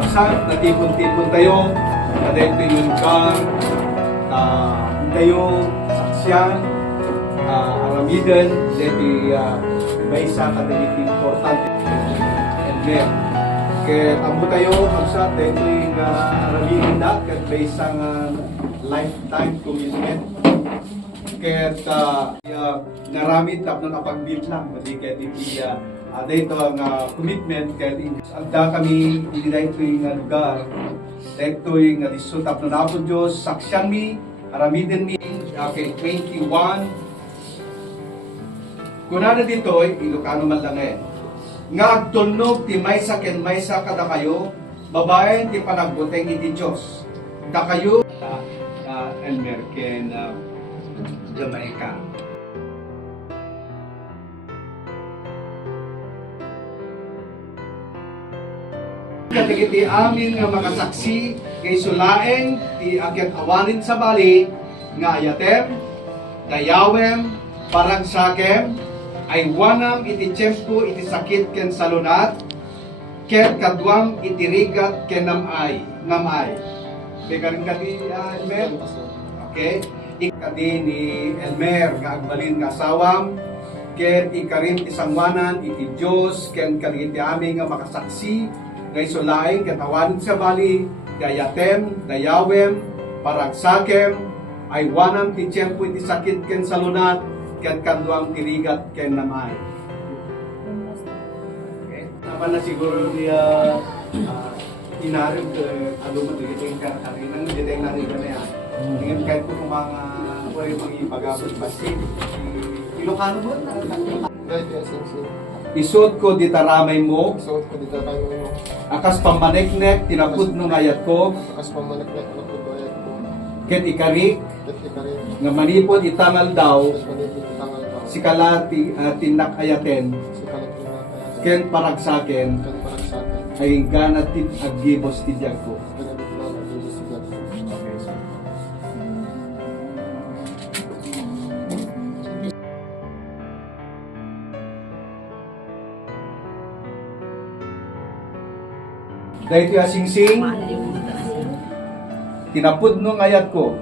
absent, natipon-tipon tayo, na dito yung lugar, tayo, saksyan, aramidan, dito may isa kadaliti importante, and then, kaya tamo tayo, absent, dito yung aramidan na, kaya may isang lifetime commitment. Kaya naramid tap na napag-build lang, hindi kaya hindi dito ang commitment, kaya agda kami hindi dahil ito yung lugar, dahil ito yung lisod tap na napo Diyos, saksyan mi, aramidin mi, okay, 21. Kunana dito, Ilocano man lang nga agtulnog ti maysa ken maysa kada kayo, babaen ti panagbuteng iti Diyos. Da kayo, Elmer ken Jamaica. Katigiti amin nga makasaksi kay sulaeng ti akyat awanin sa bali nga ayatem, dayawem, paragsakem, ay wanam iti tiyempo iti sakit ken salunat, ket kadwam iti rigat ken namay. Kaya rin kati Elmer? Okay? Ikadi ni Elmer nga agbalin nga asawam, ket ikarin ti sangwanan iti Dios ken kaligiti amin nga makasaksi ngay sulaeng ket awanin sa bali, dayatem, dayawem, paragsakem, ay wanam ti tiyempo iti sakit ken salunat, ket kadwam ti rigat ken namay. Okay? Naman na siguro niya inarim alo mo dito yung karinang dito yung narin na yan. Tingin kahit po kung mga mga ipagabot basin. Ilocano mo? Isod ko di taramay mo. Isod ko di taramay mo. Akas pamaneknek, tinapud nung ayat ko. Akas pamaneknek, tinapud nung ayat ko. Ket ikarik, nga manipod itangal daw, si kalati tinak ayaten, ken paragsaken, ay ganat tin aggibos ti diag ko. Dahil ito asing-sing, tinapud nung ayat ko,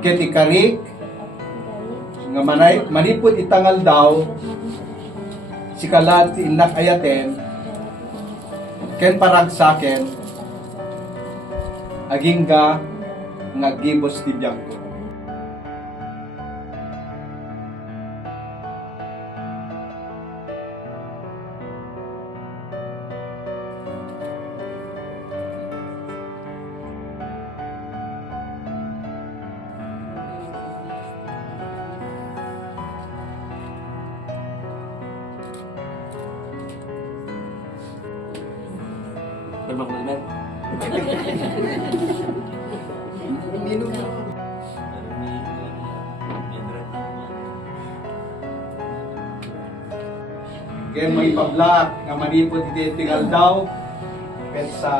ket ikarik, nga manipod itangal daw, si kalat inak ayaten, ken paragsaken, aging ga, nga gibos ti biyag ko. Berbang Melmen. Minum. Kaya may pablak nga manipod iti tingal daw ket sa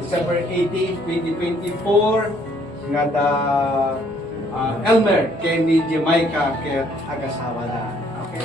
December 18, 2024 nga da Elmer kay ni Jamaica ket agasawa na. Okay.